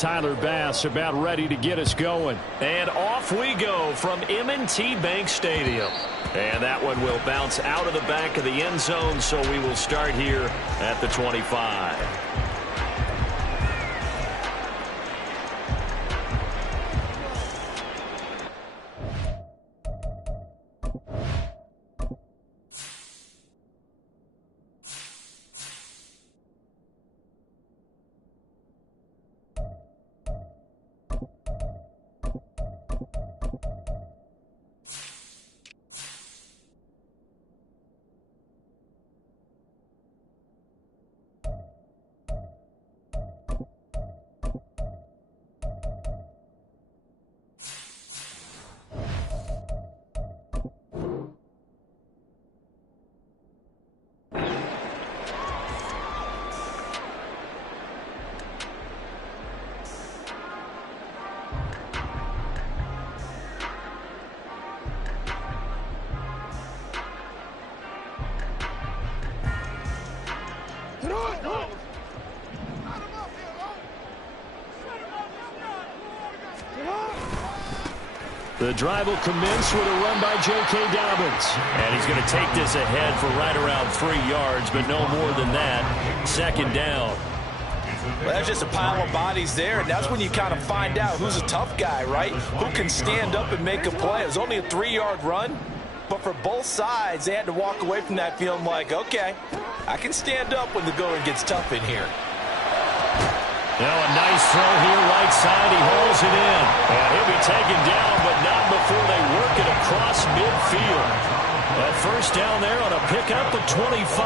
Tyler Bass about ready to get us going. And off we go from M&T Bank Stadium. And that one will bounce out of the back of the end zone, so we will start here at the 25. The drive will commence with a run by J.K. Dobbins. And he's going to take this ahead for right around 3 yards, but no more than that. Second down. Well, that's just a pile of bodies there, and that's when you kind of find out who's a tough guy, right? Who can stand up and make a play. It was only a 3-yard run, but for both sides, they had to walk away from that feeling like, okay, I can stand up when the going gets tough in here. Now a nice throw here, right side. He hauls it in. And he'll be taken down, but not before they work it across midfield. That first down there on a pickup of 25.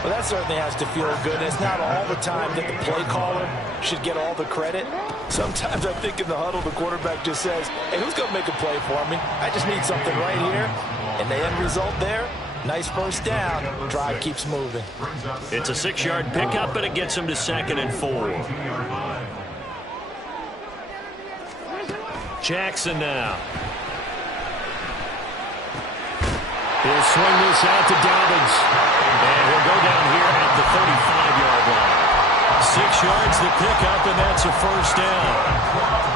Well, that certainly has to feel good. It's not all the time that the play caller should get all the credit. Sometimes I think in the huddle, the quarterback just says, hey, who's going to make a play for me? I just need something right here. And the end result there, nice first down. Drive keeps moving. It's a 6-yard pickup, and it gets him to 2nd and 4. Jackson now. He'll swing this out to Dobbins. And he'll go down here at the 35-yard line. 6 yards the pickup, and that's a first down.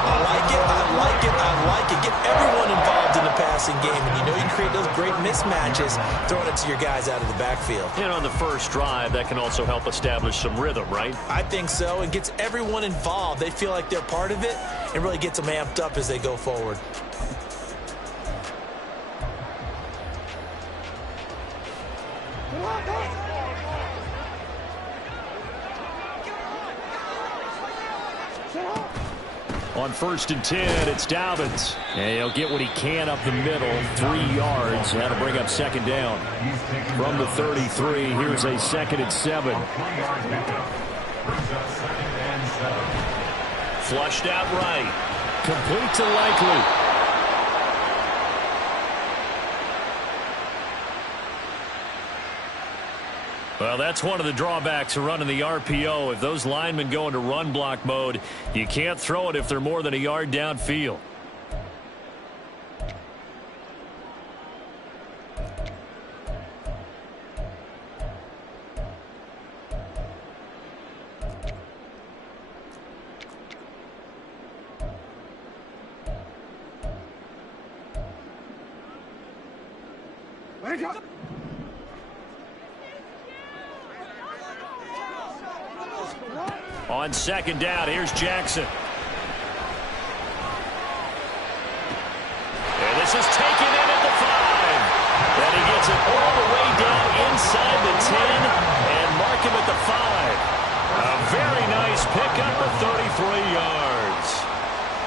I like it, I like it, I like it. Get everyone involved in the passing game, and you know you create those great mismatches throwing it to your guys out of the backfield. And on the first drive, that can also help establish some rhythm, right? I think so. It gets everyone involved. They feel like they're part of it, and really gets them amped up as they go forward. On 1st and 10, it's Dobbins. And he'll get what he can up the middle, 3 yards. That'll bring up 2nd down. From the 33, here's a 2nd and 7. Flushed out right. Complete to Likely. Well, that's one of the drawbacks of running the RPO. If those linemen go into run block mode, you can't throw it if they're more than a yard downfield. On 2nd down, here's Jackson. And this is taken in at the 5. And he gets it all the way down inside the 10 and mark him at the 5. A very nice pickup of 33 yards.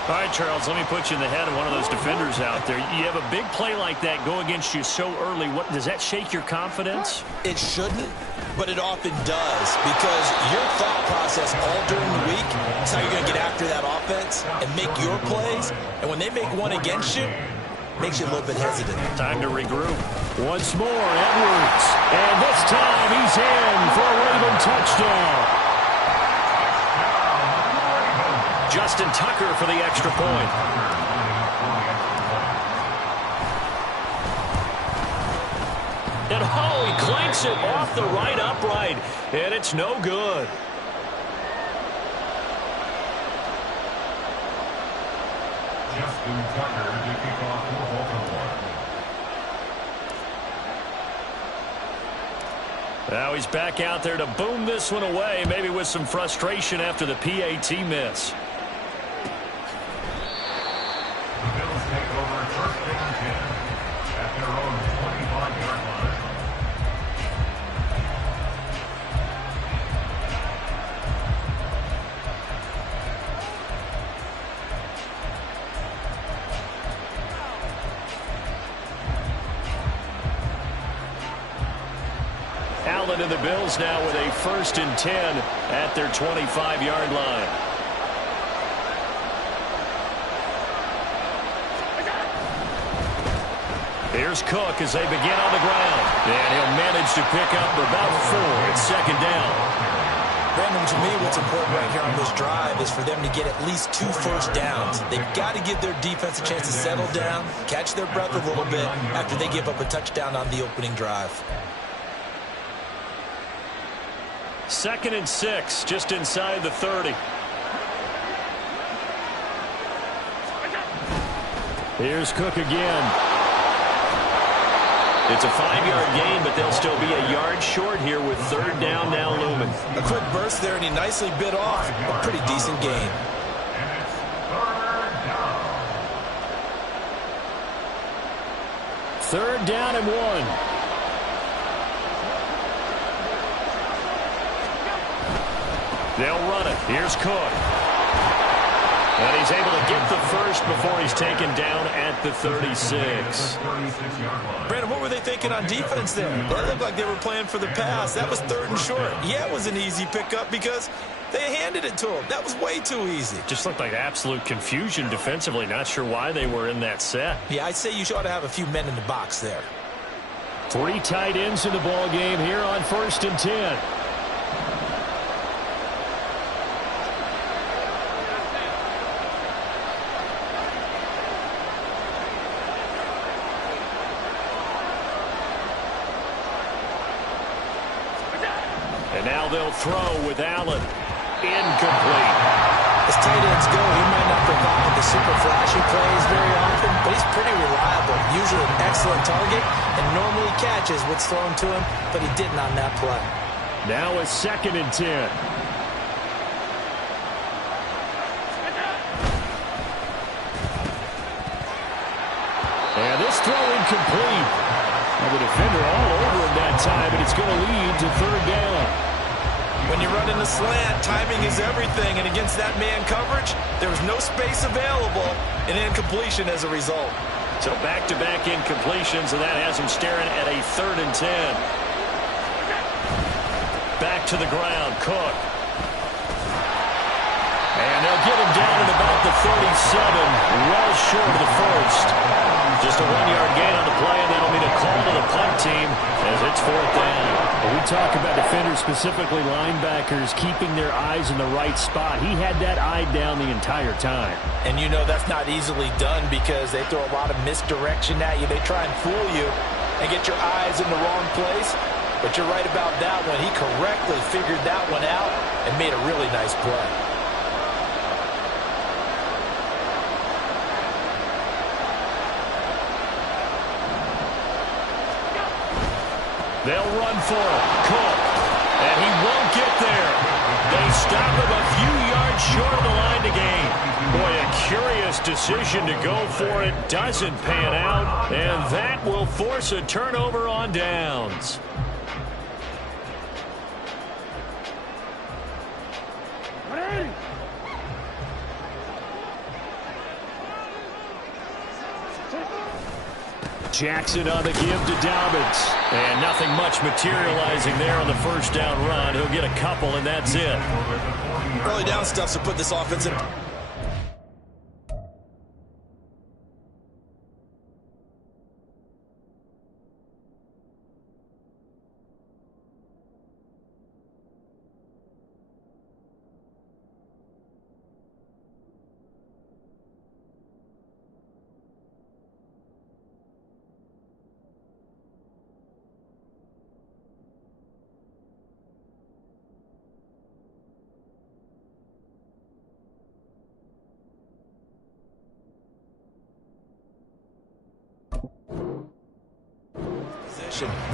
All right, Charles, let me put you in the head of one of those defenders out there. You have a big play like that go against you so early. What does that shake your confidence? It shouldn't, but it often does, because your thought process all during the week is how you're going to get after that offense and make your plays. And when they make one against you, it makes you a little bit hesitant. Time to regroup. Once more, Edwards. And this time he's in for a Raven touchdown. Justin Tucker for the extra point. And he clanks it off the right upright, and it's no good. Now he's back out there to boom this one away, maybe with some frustration after the PAT miss. The Bills take over first and 10 at their own 25-yard line. Allen and the Bills now with a first and 10 at their 25-yard line. Here's Cook as they begin on the ground. And he'll manage to pick up about 4. It's second down. Brandon, to me, what's important right here on this drive is for them to get at least 2 first downs. They've got to give their defense a chance to settle down, catch their breath a little bit after they give up a touchdown on the opening drive. 2nd and 6, just inside the 30. Here's Cook again. It's a 5-yard gain, but they'll still be a yard short here with 3rd down now looming. A quick burst there, and he nicely bit off a pretty decent gain. And it's 3rd down. 3rd down and 1. They'll run it. Here's Cook. And he's able to get the first before he's taken down at the 36. Brandon, what were they thinking on defense there? They looked like they were playing for the pass. That was 3rd and short. Yeah, it was an easy pickup because they handed it to him. That was way too easy. Just looked like absolute confusion defensively. Not sure why they were in that set. Yeah, I'd say you ought to have a few men in the box there. 3 tight ends in the ball game here on 1st and 10. And now they'll throw with Allen. Incomplete. As tight ends go, he might not provide the super flashy plays very often, but he's pretty reliable. Usually an excellent target and normally catches what's thrown to him, but he didn't on that play. Now a 2nd and 10. And this throw incomplete. Now the defender all over him that time, and it's going to lead to 3rd down. When you run in the slant, timing is everything, and against that man coverage, there was no space available, and incompletion as a result. So back-to-back incompletions, and that has him staring at a 3rd and 10. Back to the ground, Cook. And they'll get him down at about the 37, well short of the first. Just a 1-yard gain on the play, and that'll be the call to the punt team as it's 4th down. When we talk about defenders, specifically linebackers, keeping their eyes in the right spot. He had that eye down the entire time. And you know that's not easily done because they throw a lot of misdirection at you. They try and fool you and get your eyes in the wrong place. But you're right about that one. He correctly figured that one out and made a really nice play. They'll run for it. Cook. And he won't get there. They stop him a few yards short of the line to gain. Boy, a curious decision to go for it. Doesn't pan out. And that will force a turnover on downs. Jackson on the give to Dobbins. And nothing much materializing there on the 1st down run. He'll get a couple, and that's it. Early down stuff to put this offense in.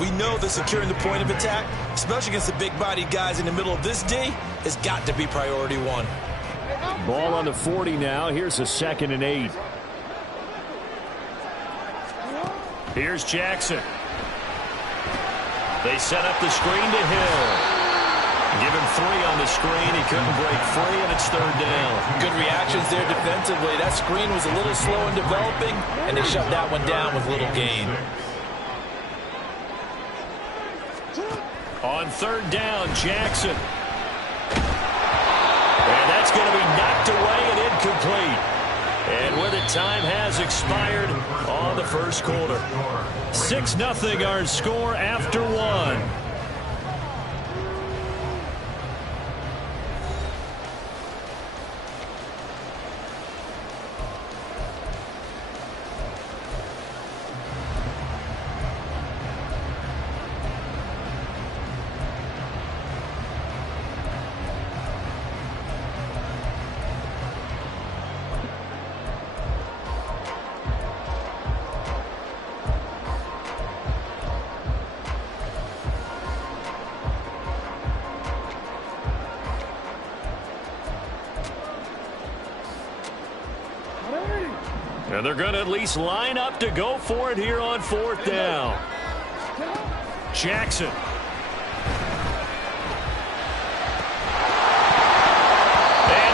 We know that securing the point of attack, especially against the big-bodied guys in the middle of this D, has got to be priority one. Ball on the 40 now. Here's a 2nd and 8. Here's Jackson. They set up the screen to Hill. Give him 3 on the screen. He couldn't break free, and it's 3rd down. Good reactions there defensively. That screen was a little slow in developing, and they shut that one down with little gain. On 3rd down, Jackson. And that's going to be knocked away and incomplete. And with it, time has expired on the first quarter. 6-0 our score after 1. And they're going to at least line up to go for it here on 4th down. Jackson. And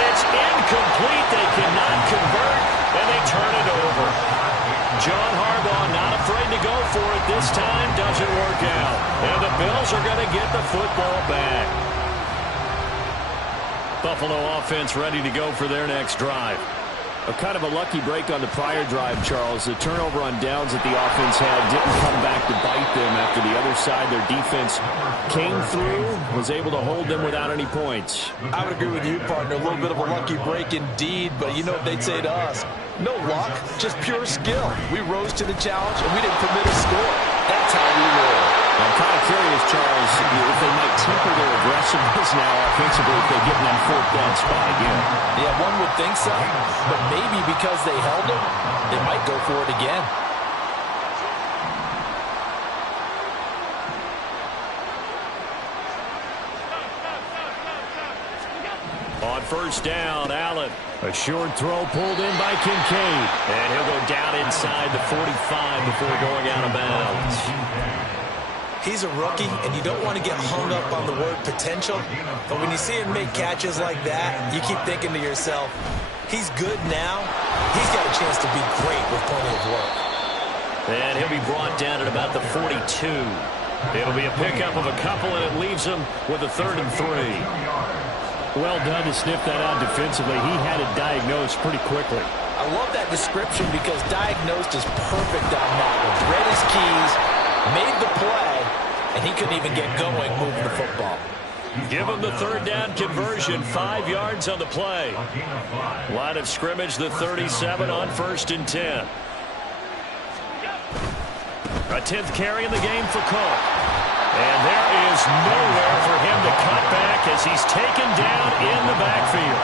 it's incomplete. They cannot convert, and they turn it over. John Harbaugh not afraid to go for it this time. Doesn't work out. And the Bills are going to get the football back. Buffalo offense ready to go for their next drive. A kind of a lucky break on the prior drive, Charles. The turnover on downs that the offense had didn't come back to bite them after the other side. Their defense came through, was able to hold them without any points. I would agree with you, partner. A little bit of a lucky break indeed, but you know what they'd say to us? No luck, just pure skill. We rose to the challenge, and we didn't permit a score. That's how we roll. I'm kind of curious, Charles, if they might temper their aggressiveness now offensively if they get in that 4th down spot again. Yeah, one would think so, but maybe because they held them, they might go for it again. On 1st down, Allen. A short throw pulled in by Kincaid. And he'll go down inside the 45 before going out of bounds. He's a rookie, and you don't want to get hung up on the word potential. But when you see him make catches like that, you keep thinking to yourself, he's good now. He's got a chance to be great with plenty of work. And he'll be brought down at about the 42. It'll be a pickup of a couple, and it leaves him with a 3rd and 3. Well done to sniff that out defensively. He had it diagnosed pretty quickly. I love that description because diagnosed is perfect on that one. Read his keys, made the play, and he couldn't even get going moving the football. Give him the 3rd down conversion. 5 yards on the play. Line of scrimmage, the 37 on 1st and 10. A 10th carry in the game for Cook. And there is nowhere for him to cut back as he's taken down in the backfield.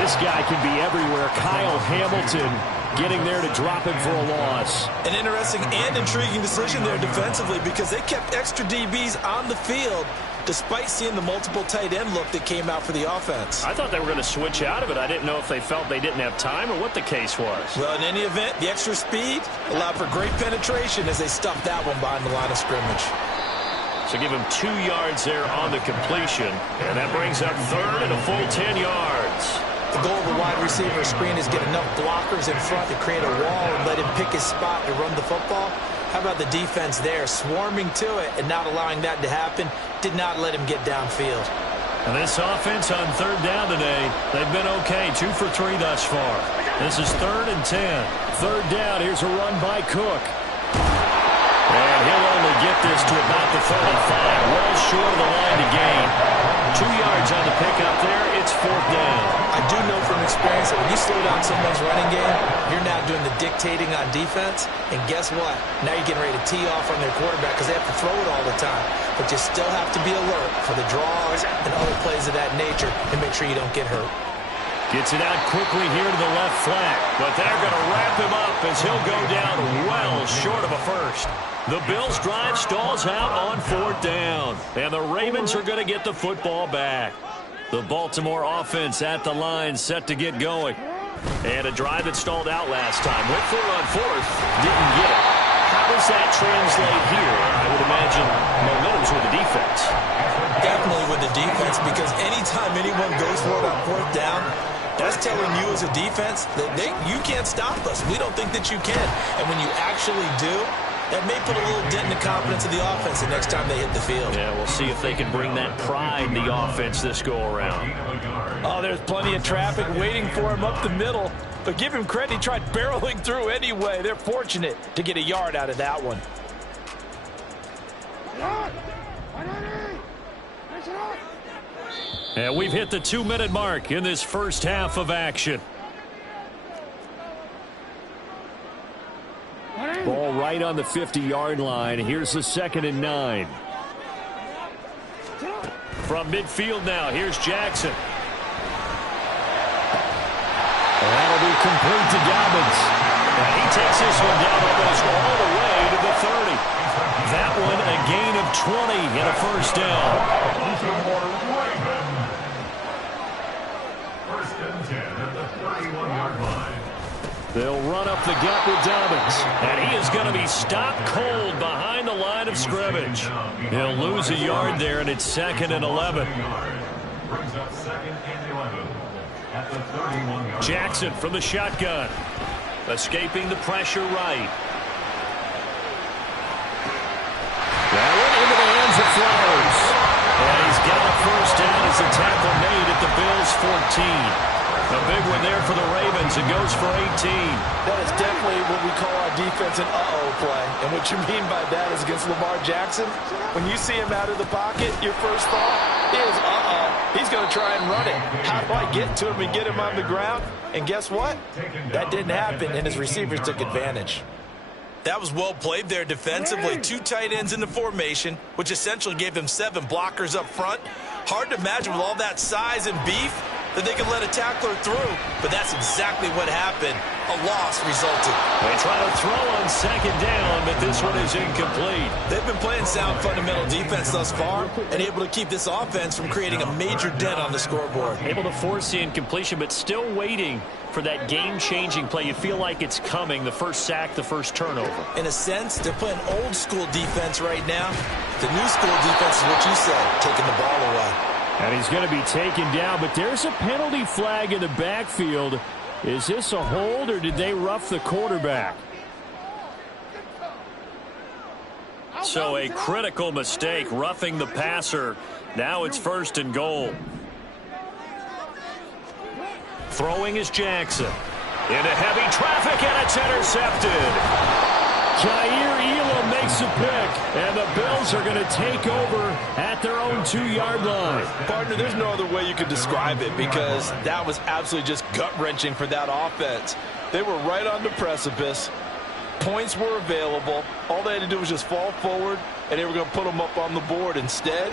This guy can be everywhere. Kyle Hamilton getting there to drop him for a loss. An interesting and intriguing decision there defensively because they kept extra DBs on the field despite seeing the multiple tight end look that came out for the offense. I thought they were going to switch out of it. I didn't know if they felt they didn't have time or what the case was. Well, in any event, the extra speed allowed for great penetration as they stuffed that one behind the line of scrimmage. So give him 2 yards there on the completion. And that brings up 3rd and a full 10 yards. The goal of the wide receiver screen is get enough blockers in front to create a wall and let him pick his spot to run the football. How about the defense there, swarming to it and not allowing that to happen, did not let him get downfield. And this offense on 3rd down today, they've been okay, 2 for 3 thus far. This is 3rd and 10. 3rd down, here's a run by Cook. And he'll only get this to about the 35, well short of the line to gain. 2 yards on the pickup there, it's 4th down. I do know from experience that when you slow down someone's running game, you're now doing the dictating on defense, and guess what? Now you're getting ready to tee off on their quarterback because they have to throw it all the time. But you still have to be alert for the draws and other plays of that nature and make sure you don't get hurt. Gets it out quickly here to the left flank. But they're going to wrap him up as he'll go down well short of a first. The Bills drive stalls out on 4th down. And the Ravens are going to get the football back. The Baltimore offense at the line set to get going. And a drive that stalled out last time. Went for it on 4th. Didn't get it. How does that translate here? I would imagine momentum's with the defense. Definitely with the defense, because anytime anyone goes for it on 4th down, that's telling you as a defense that you can't stop us. We don't think that you can. And when you actually do, that may put a little dent in the confidence of the offense the next time they hit the field. Yeah, we'll see if they can bring that pride in the offense this go-around. Oh, there's plenty of traffic waiting for him up the middle. But give him credit, he tried barreling through anyway. They're fortunate to get a yard out of that one. And we've hit the 2-minute mark in this first half of action. Ball right on the 50-yard line. Here's the 2nd and 9. From midfield now, here's Jackson. And that'll be complete to Dobbins. And he takes this one down almost all the way to the 30. That one a gain of 20 and a first down. First and 10 at the 31-yard line. They'll run up the gut with Dobbins. And he is going to be stopped cold behind the line of scrimmage. He'll lose a yard there, and it's 2nd and 11. Brings up 2nd and 11 at the 31-yard. Jackson from the shotgun. Escaping the pressure right. That one into the hands of Flowers. And he's got a first down as the tackle made at the Bills' 14. A big one there for the Ravens. It goes for 18. That is definitely what we call our defense an uh-oh play. And what you mean by that is against Lamar Jackson, when you see him out of the pocket, your first thought is, he's going to try and run it. How do I get to him and get him on the ground? And guess what? That didn't happen, and his receivers took advantage. That was well played there defensively. 2 tight ends in the formation, which essentially gave them 7 blockers up front. Hard to imagine with all that size and beef that they could let a tackler through, but that's exactly what happened. A loss resulted. They try to throw on 2nd down, but this one is incomplete. They've been playing sound fundamental defense thus far and able to keep this offense from creating a major dent on the scoreboard. Able to force the incompletion, but still waiting for that game-changing play. You feel like it's coming, the first sack, the first turnover. In a sense, they're playing old-school defense right now. The new-school defense is what you said, taking the ball away. And he's going to be taken down, but there's a penalty flag in the backfield. Is this a hold, or did they rough the quarterback? So a critical mistake, roughing the passer. Now it's 1st and goal. Throwing is Jackson. Into heavy traffic, and it's intercepted. Jair Elam makes a pick, and the Bills are going to take over at their own 2-yard line. Partner, there's no other way you could describe it, because that was absolutely just gut-wrenching for that offense. They were right on the precipice. Points were available. All they had to do was just fall forward, and they were going to put them up on the board. Instead,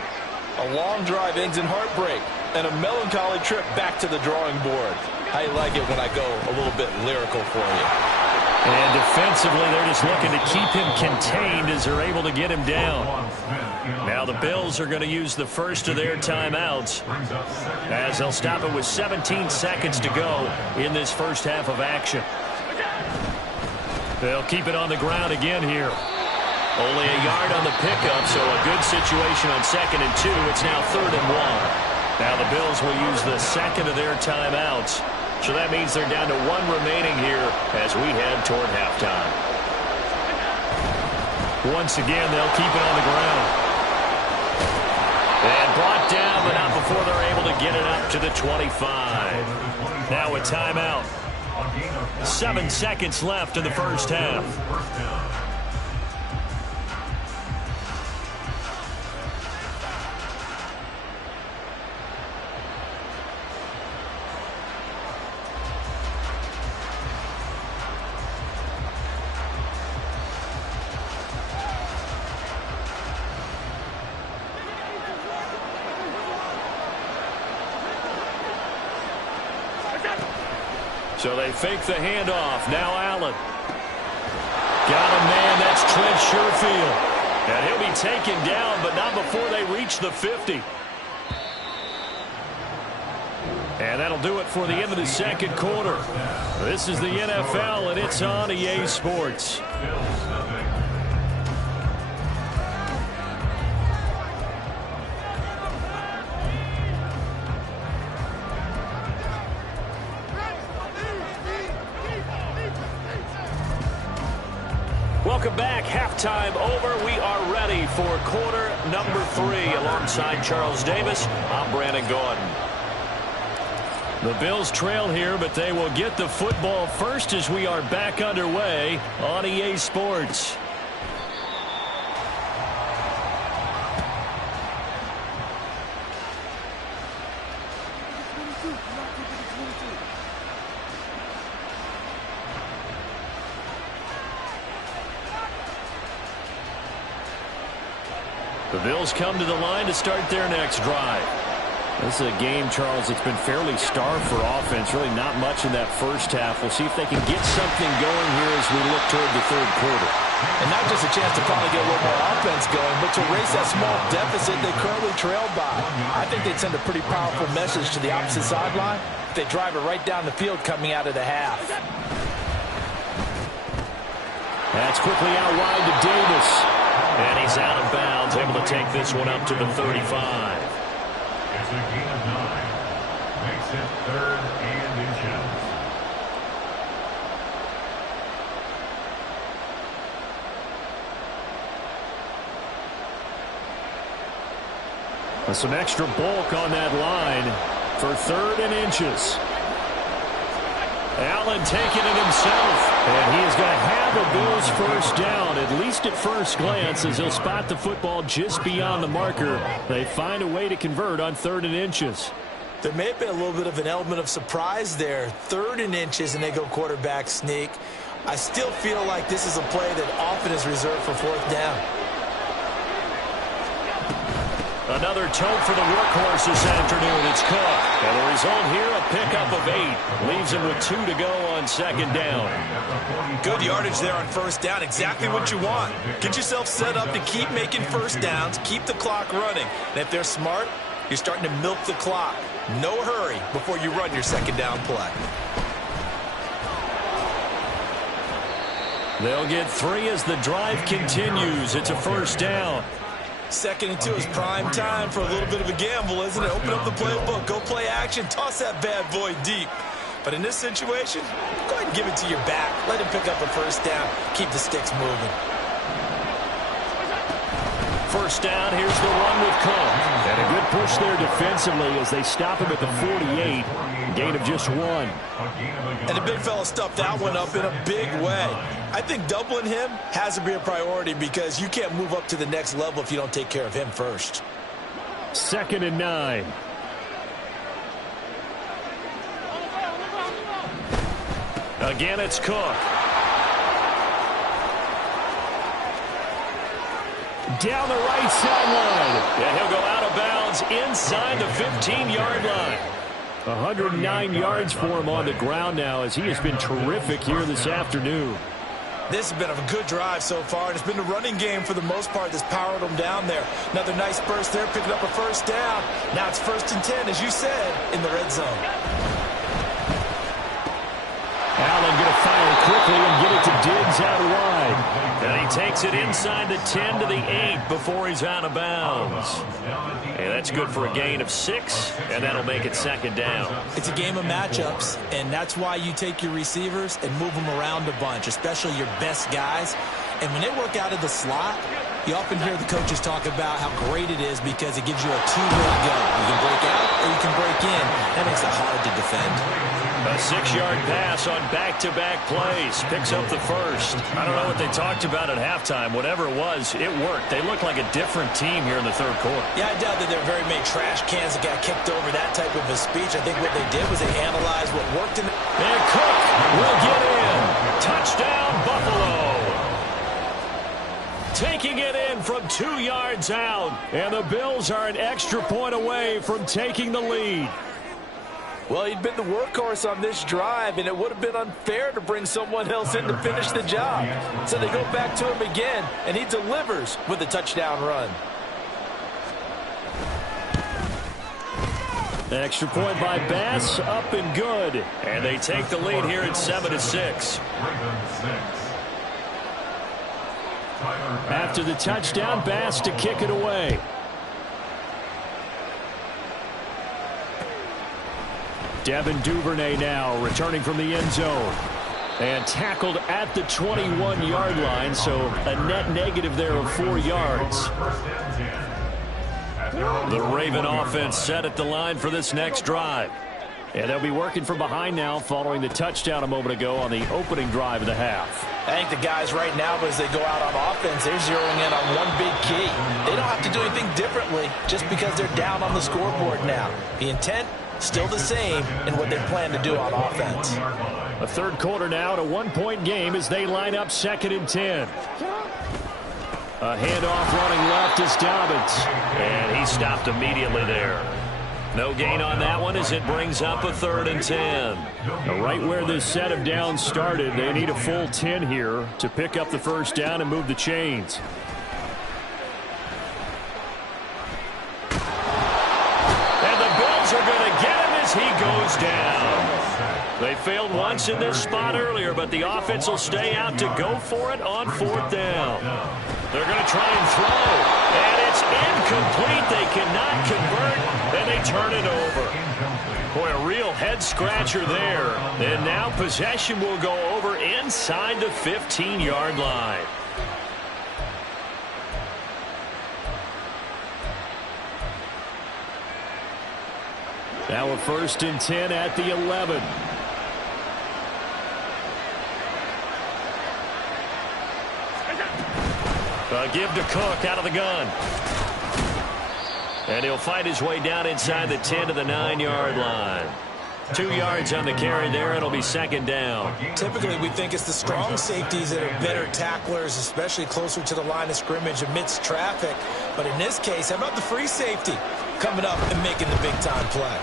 a long drive ends in heartbreak and a melancholy trip back to the drawing board. I like it when I go a little bit lyrical for you. And defensively, they're just looking to keep him contained as they're able to get him down. Now the Bills are going to use the first of their timeouts as they'll stop it with 17 seconds to go in this first half of action. They'll keep it on the ground again here. Only a yard on the pickup, so a good situation on 2nd and 2. It's now 3rd and 1. Now the Bills will use the second of their timeouts. So that means they're down to 1 remaining here as we head toward halftime. Once again, they'll keep it on the ground. And brought down, but not before they're able to get it up to the 25. Now a timeout. 7 seconds left in the first half. So they fake the handoff. Now Allen. Got a man. That's Trent Sherfield. And he'll be taken down, but not before they reach the 50. And that'll do it for the end of the second quarter. This is the NFL, and it's on EA Sports. Welcome back. Halftime over. We are ready for quarter number 3. Alongside Charles Davis, I'm Brandon Gaudin. The Bills trail here, but they will get the football first as we are back underway on EA Sports. The Bills come to the line to start their next drive. This is a game, Charles, that's been fairly starved for offense. Really not much in that first half. We'll see if they can get something going here as we look toward the third quarter. And not just a chance to probably get a little more offense going, but to erase that small deficit they currently trailed by. I think they'd send a pretty powerful message to the opposite sideline if they drive it right down the field coming out of the half. That's quickly out wide to Davis. And he's out of bounds, able to take this one up to the 35. It's a gain of 9. Makes it 3rd and inches. Some extra bulk on that line for 3rd and inches. Allen taking it himself, and he is going to have a Bills first down, at least at first glance, as he'll spot the football just beyond the marker. They find a way to convert on 3rd and inches. There may have been a little bit of an element of surprise there. 3rd and inches, and they go quarterback sneak. I still feel like this is a play that often is reserved for 4th down. Another tote for the workhorse this afternoon. It's Cook. And the result here, a pickup of 8. Leaves him with 2 to go on 2nd down. Good yardage there on 1st down. Exactly what you want. Get yourself set up to keep making 1st downs, keep the clock running. And if they're smart, you're starting to milk the clock. No hurry before you run your 2nd down play. They'll get 3 as the drive continues. It's a 1st down. 2nd and 2 is prime time for a little bit of a gamble, isn't it? Open up the playbook, go play action, toss that bad boy deep. But in this situation, go ahead and give it to your back. Let him pick up a 1st down. Keep the sticks moving. 1st down, here's the run with Cook. And a good push there defensively as they stop him at the 48. Gain of just 1. And the big fella stuffed that one up in a big way. I think doubling him has to be a priority because you can't move up to the next level if you don't take care of him first. 2nd and 9. Again, it's Cook. Down the right sideline. And he'll go out of bounds inside the 15-yard line. 109 yards for him on the ground now as he has been terrific here this afternoon. This has been a good drive so far, and it's been the running game for the most part that's powered them down there. Another nice burst there, picking up a 1st down. Now it's 1st and 10, as you said, in the red zone. Allen going to fire quickly and get it to Diggs out wide. And he takes it inside the 10 to the 8 before he's out of bounds. And that's good for a gain of 6, and that'll make it 2nd down. It's a game of matchups, and that's why you take your receivers and move them around a bunch, especially your best guys. And when they work out of the slot, you often hear the coaches talk about how great it is because it gives you a 2-way go. You can break out or you can break in. That makes it hard to defend. A 6-yard pass on back-to-back plays. Picks up the 1st. I don't know what they talked about at halftime. Whatever it was, it worked. They look like a different team here in the 3rd quarter. Yeah, I doubt that there are very many trash cans that got kicked over that type of a speech. I think what they did was they analyzed what worked. And Cook will get in. Touchdown, Buffalo. Taking it in from 2 yards out. And the Bills are an extra point away from taking the lead. Well, he'd been the workhorse on this drive, and it would have been unfair to bring someone else in to finish the job. So they go back to him again, and he delivers with a touchdown run. Extra point by Bass, up and good. And they take the lead here at 7-6. After the touchdown, Bass to kick it away. Devin Duvernay now returning from the end zone. And tackled at the 21-yard line, so a net negative there of 4 yards. The Raven offense set at the line for this next drive. And they'll be working from behind now following the touchdown a moment ago on the opening drive of the half. I think the guys right now, as they go out on offense, they're zeroing in on one big key. They don't have to do anything differently just because they're down on the scoreboard now. The intent, still the same in what they plan to do on offense. A third quarter now, and a one-point game as they line up 2nd and 10. A handoff running left is Dobbins. And he stopped immediately there. No gain on that one as it brings up a 3rd and 10. Now right where this set of downs started, they need a full 10 here to pick up the first down and move the chains. And the Bills are going to get him as he goes down. They failed once in this spot earlier, but the offense will stay out to go for it on 4th down. They're going to try and throw, and it's incomplete. They cannot convert, and they turn it over. Boy, a real head-scratcher there. And now possession will go over inside the 15-yard line. Now a 1st and 10 at the 11. Give to Cook out of the gun. And he'll fight his way down inside the 10 to the 9-yard line. 2 yards on the carry there. It'll be 2nd down. Typically, we think it's the strong safeties that are better tacklers, especially closer to the line of scrimmage amidst traffic. But in this case, how about the free safety coming up and making the big-time play?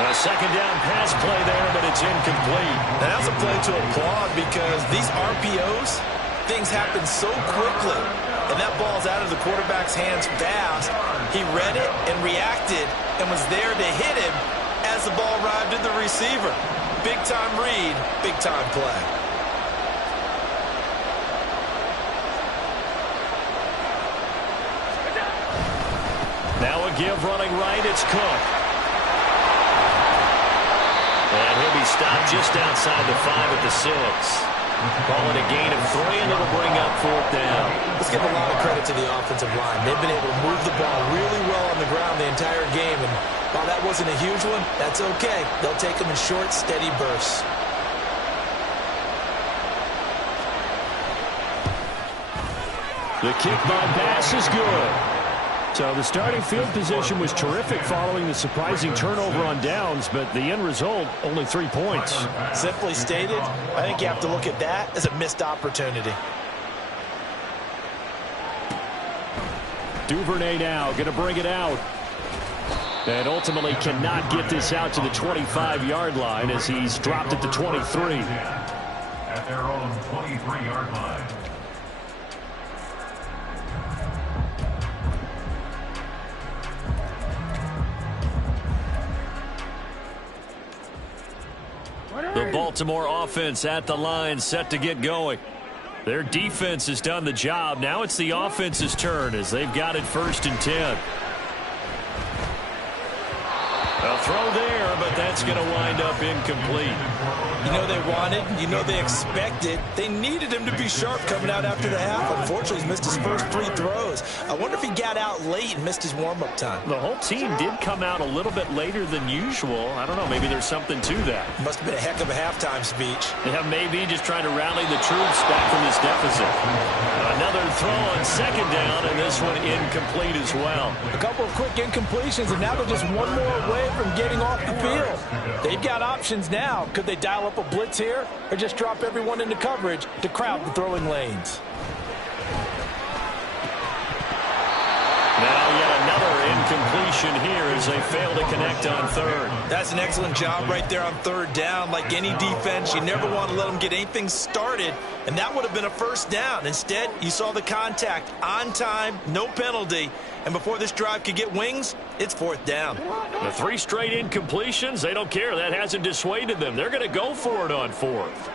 A 2nd down pass play there, but it's incomplete. And that's a play to applaud because these RPOs, things happen so quickly, and that ball's out of the quarterback's hands fast. He read it and reacted and was there to hit him as the ball arrived at the receiver. Big-time read, big-time play. Now a give running right, it's Cook. And he'll be stopped just outside the 5 at the 6. Calling a gain of 3, and it'll bring up 4th down. Let's give a lot of credit to the offensive line. They've been able to move the ball really well on the ground the entire game, and while that wasn't a huge one, that's okay. They'll take them in short, steady bursts. The kick by Bass is good. So the starting field position was terrific following the surprising turnover on downs, but the end result, only 3 points. Simply stated, I think you have to look at that as a missed opportunity. Duvernay now going to bring it out. And ultimately cannot get this out to the 25-yard line as he's dropped at the 23. At their own 23-yard line. The Baltimore offense at the line, set to get going. Their defense has done the job. Now it's the offense's turn as they've got it 1st and 10. A throw there, but that's going to wind up incomplete. You know they wanted, you know they expected. They needed him to be sharp coming out after the half. Unfortunately, he's missed his first 3 throws. I wonder if he got out late and missed his warm-up time. The whole team did come out a little bit later than usual. I don't know, maybe there's something to that. Must have been a heck of a halftime speech. Yeah, maybe just trying to rally the troops back from this deficit. Another throw on 2nd down, and this one incomplete as well. A couple of quick incompletions, and now they're just one more away from getting off the field. They've got options now. Could they dial up a blitz here or just drop everyone into coverage to crowd the throwing lanes? Now yet another incompletion here as they fail to connect on third. That's an excellent job right there on third down. Like any defense, you never want to let them get anything started, and that would have been a first down. Instead, you saw the contact on time, no penalty, and before this drive could get wings, it's fourth down. The 3 straight incompletions, they don't care. That hasn't dissuaded them. They're going to go for it on fourth.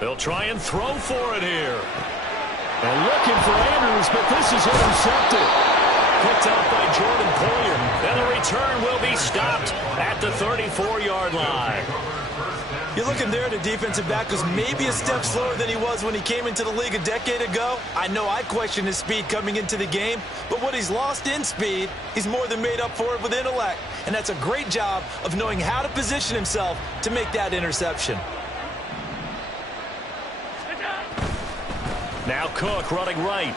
They'll try and throw for it here. And looking for Andrews, but this is intercepted. Picked up by Jordan Poyer. And the return will be stopped at the 34-yard line. You're looking there at a defensive back who's maybe a step slower than he was when he came into the league a decade ago. I know I questioned his speed coming into the game, but what he's lost in speed, he's more than made up for it with intellect. And that's a great job of knowing how to position himself to make that interception. Now Cook running right.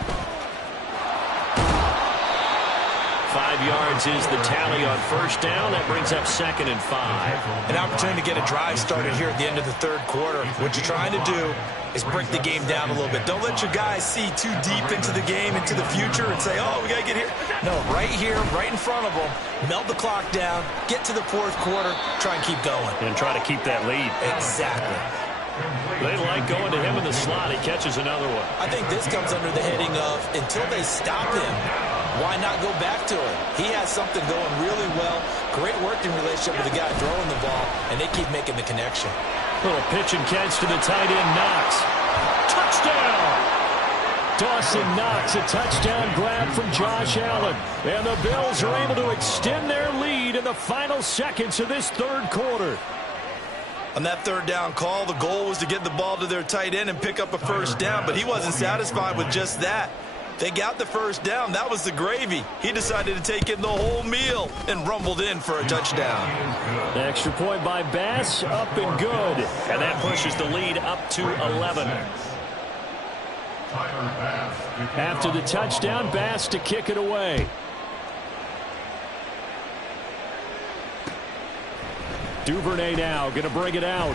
5 yards is the tally on first down. That brings up 2nd and 5. An opportunity to get a drive started here at the end of the third quarter. What you're trying to do is break the game down a little bit. Don't let your guys see too deep into the game, into the future, and say, oh, we got to get here. No, right here, right in front of them, melt the clock down, get to the fourth quarter, try and keep going. And try to keep that lead. Exactly. They like going to him in the slot. He catches another one. I think this comes under the heading of, until they stop him, why not go back to it? He has something going really well. Great working relationship with the guy throwing the ball, and they keep making the connection. Little pitch and catch to the tight end, Knox. Touchdown! Dawson Knox, a touchdown grab from Josh Allen. And the Bills are able to extend their lead in the final seconds of this third quarter. On that third down call, the goal was to get the ball to their tight end and pick up a first down, but he wasn't satisfied with just that. They got the first down. That was the gravy. He decided to take in the whole meal and rumbled in for a touchdown. The extra point by Bass, up and good. And that pushes the lead up to 11. After the touchdown, Bass to kick it away. Duvernay now going to bring it out.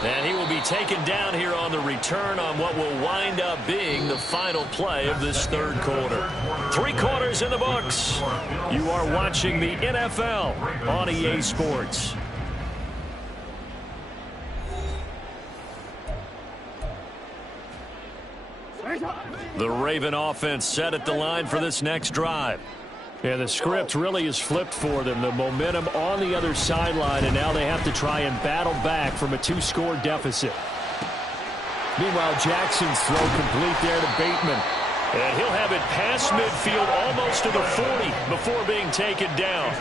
And he will be taken down here on the return on what will wind up being the final play of this third quarter. 3 quarters in the books. You are watching the NFL on EA Sports. The Raven offense set at the line for this next drive. Yeah, the script really is flipped for them. The momentum on the other sideline, and now they have to try and battle back from a 2-score deficit. Meanwhile, Jackson's throw complete there to Bateman. And he'll have it past midfield almost to the 40 before being taken down.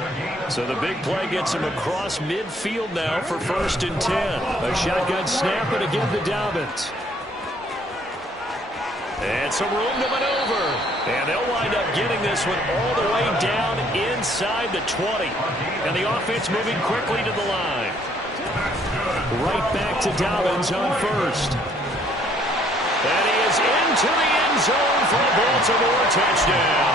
So the big play gets him across midfield now for 1st and 10. A shotgun snap, and again to Dobbins. And some room to maneuver. And they'll wind up getting this one all the way down inside the 20. And the offense moving quickly to the line. Right back to Dobbins on first. And he is into the end zone for a Baltimore touchdown.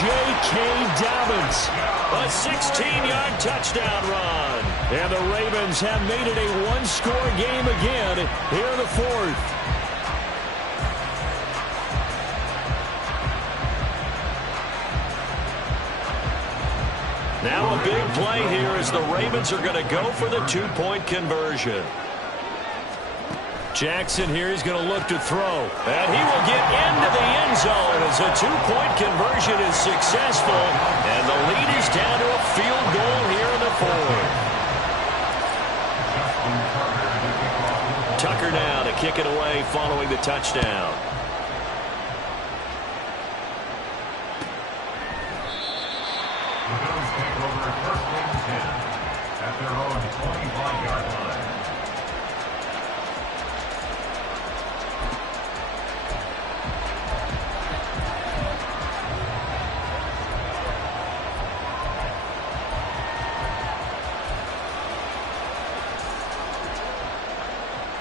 J.K. Dobbins. A 16-yard touchdown run. And the Ravens have made it a 1-score game again here in the fourth. Now a big play here as the Ravens are going to go for the 2-point conversion. Jackson here is going to look to throw. And he will get into the end zone as a 2-point conversion is successful. And the lead is down to a field goal here in the fourth. Tucker now to kick it away following the touchdown. At their own 25-yard line.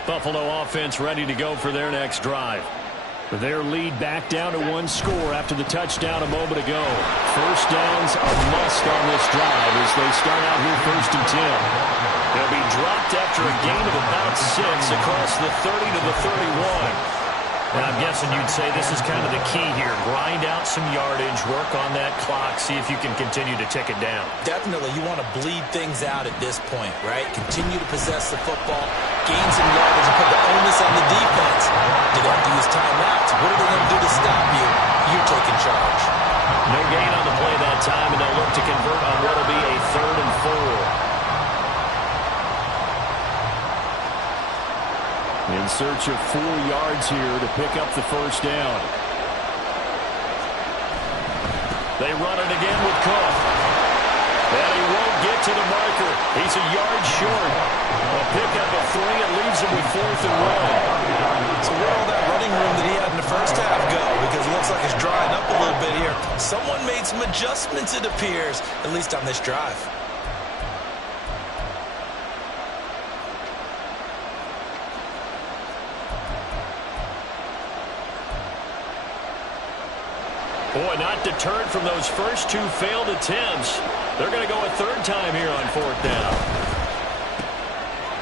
Buffalo offense ready to go for their next drive. Their lead back down to 1 score after the touchdown a moment ago. First downs a must on this drive as they start out here 1st and 10. They'll be dropped after a gain of about 6 across the 30 to the 31. And I'm guessing you'd say this is kind of the key here. Grind out some yardage, work on that clock, see if you can continue to tick it down. Definitely, you want to bleed things out at this point, right? Continue to possess the football, gain some yardage, and put the onus on the defense. Do they have to use timeouts? What are they going to do to stop you? You're taking charge. No gain on the play that time, and they'll look to convert on what will be a 3rd and 4. In search of 4 yards here to pick up the first down. They run it again with Cook. And he won't get to the marker. He's a yard short. A pickup of 3. It leaves him with 4th and 1. So where all that running room that he had in the first half go? Because it looks like it's drying up a little bit here. Someone made some adjustments, it appears, at least on this drive. Boy, not deterred from those first 2 failed attempts. They're going to go a 3rd time here on 4th down.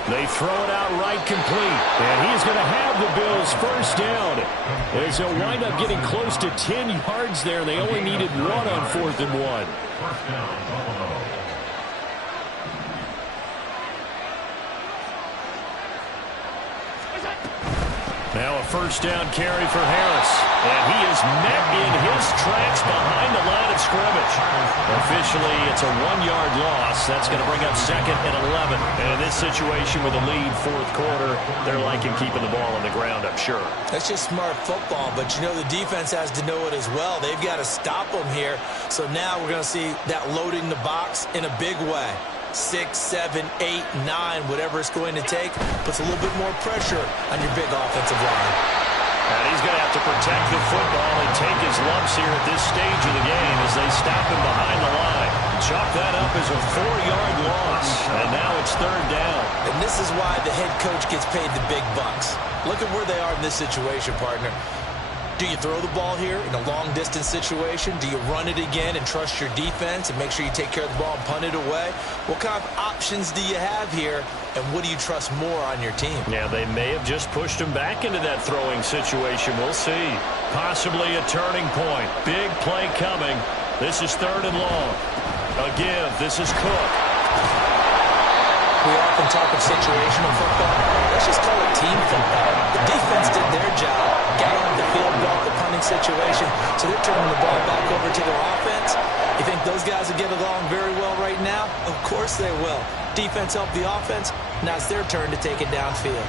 They throw it out right complete. And he's going to have the Bills' first down. As they'll wind up getting close to 10 yards there. They only needed 1 on 4th and 1. First down, Buffalo. Now a first down carry for Harris. And he is met in his tracks behind the line of scrimmage. Officially, it's a 1-yard loss. That's going to bring up 2nd and 11. And in this situation with a lead 4th quarter, they're liking keeping the ball on the ground, I'm sure. That's just smart football, but you know the defense has to know it as well. They've got to stop them here. So now we're going to see that loading the box in a big way. 6, 7, 8, 9, whatever it's going to take, puts a little bit more pressure on your big offensive line. And he's going to have to protect the football and take his lumps here at this stage of the game as they stop him behind the line. Chalk that up as a 4-yard loss, and now it's 3rd down. And this is why the head coach gets paid the big bucks. Look at where they are in this situation, partner. Do you throw the ball here in a long-distance situation? Do you run it again and trust your defense and make sure you take care of the ball and punt it away? What kind of options do you have here, and what do you trust more on your team? Yeah, they may have just pushed him back into that throwing situation. We'll see. Possibly a turning point. Big play coming. This is 3rd and long. Again, this is Cook. We often talk of situational football. Let's just call it team football. The defense did their job, got on the field, brought the punting situation, so they're turning the ball back over to their offense. You think those guys will get along very well right now? Of course they will. Defense helped the offense. Now it's their turn to take it downfield.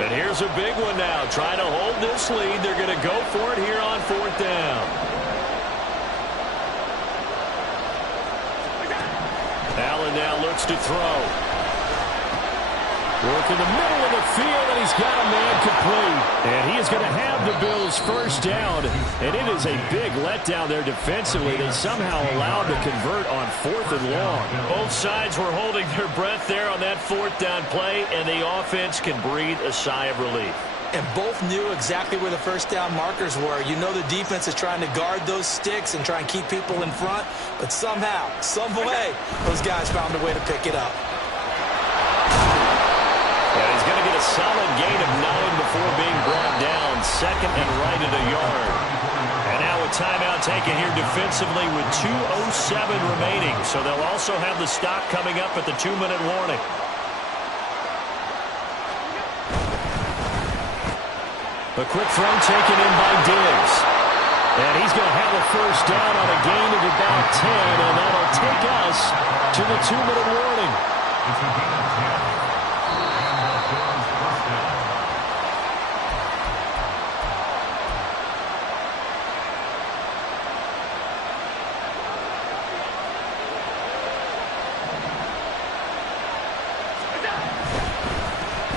And here's a big one now. Trying to hold this lead. They're going to go for it here on 4th down. Allen now looks to throw. Work in the middle of the field, and he's got a man complete. And he is going to have the Bills' first down. And it is a big letdown there defensively. They somehow allowed to convert on 4th and long. Both sides were holding their breath there on that 4th down play, and the offense can breathe a sigh of relief. And both knew exactly where the first down markers were. You know the defense is trying to guard those sticks and try and keep people in front. But somehow, some way, those guys found a way to pick it up. And he's going to get a solid gain of 9 before being brought down. 2nd and right at a yard. And now a timeout taken here defensively with 2:07 remaining. So they'll also have the stop coming up at the 2-minute warning. A quick throw taken in by Diggs. And he's going to have a first down on a gain of about 10, and that'll take us to the 2-minute warning. It's a gain of 10. First down.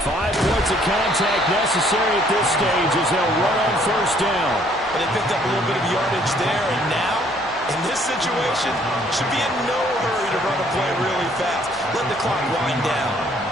5 points of contact necessary at this stage as they'll run on first down. And they picked up a little bit of yardage there, and now, in this situation, should be in no hurry to run a play really fast. Let the clock wind down.